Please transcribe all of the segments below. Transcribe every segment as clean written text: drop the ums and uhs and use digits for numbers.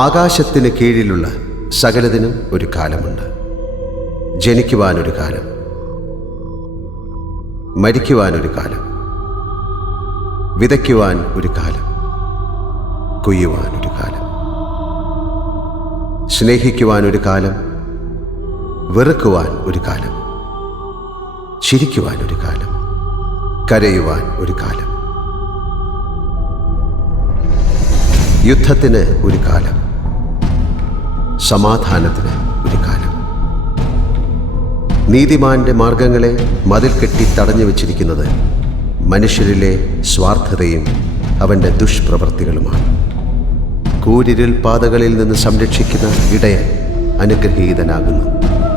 ആകാശത്തിന് കീഴിലുള്ള സകലതിനും ഒരു കാലമുണ്ട്. ജനിക്കുവാനൊരു കാലം, മരിക്കുവാനൊരു കാലം, വിതയ്ക്കുവാൻ ഒരു കാലം, കൊയ്യുവാൻ ഒരു കാലം, സ്നേഹിക്കുവാൻ ഒരു കാലം, വെറുക്കുവാൻ ഒരു കാലം, ചിരിക്കുവാൻ ഒരു കാലം, കരയുവാൻ ഒരു കാലം, യുദ്ധത്തിന് ഒരു കാലം, സമാധാനത്തിന് ഒരു കാലം. നീതിമാന്റെ മാർഗങ്ങളെ മതിൽ കെട്ടി തടഞ്ഞു വച്ചിരിക്കുന്നത് മനുഷ്യരിലെ സ്വാർത്ഥതയും അവൻ്റെ ദുഷ്പ്രവൃത്തികളുമാണ്. കൂരിരുൾ പാതകളിൽ നിന്ന് സംരക്ഷിക്കുന്ന ഇടയൻ അനുഗ്രഹീതനാകുന്നു.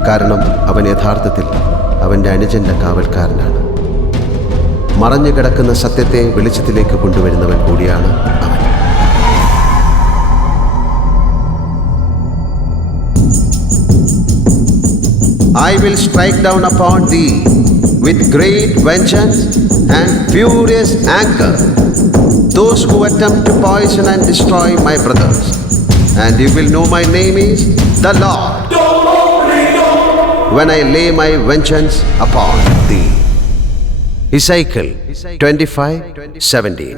കാരണം അവൻ യഥാർത്ഥത്തിൽ അവൻ്റെ അനുജന്റെ കാവൽക്കാരനാണ്. മറഞ്ഞു കിടക്കുന്ന സത്യത്തെ വെളിച്ചത്തിലേക്ക് കൊണ്ടുവരുന്നവൻ കൂടിയാണ് അവൻ. I will strike down upon thee with great vengeance and furious anger those who attempt to poison and destroy my brothers. And you will know my name is the Lord when I lay my vengeance upon thee. Ezekiel 25:17.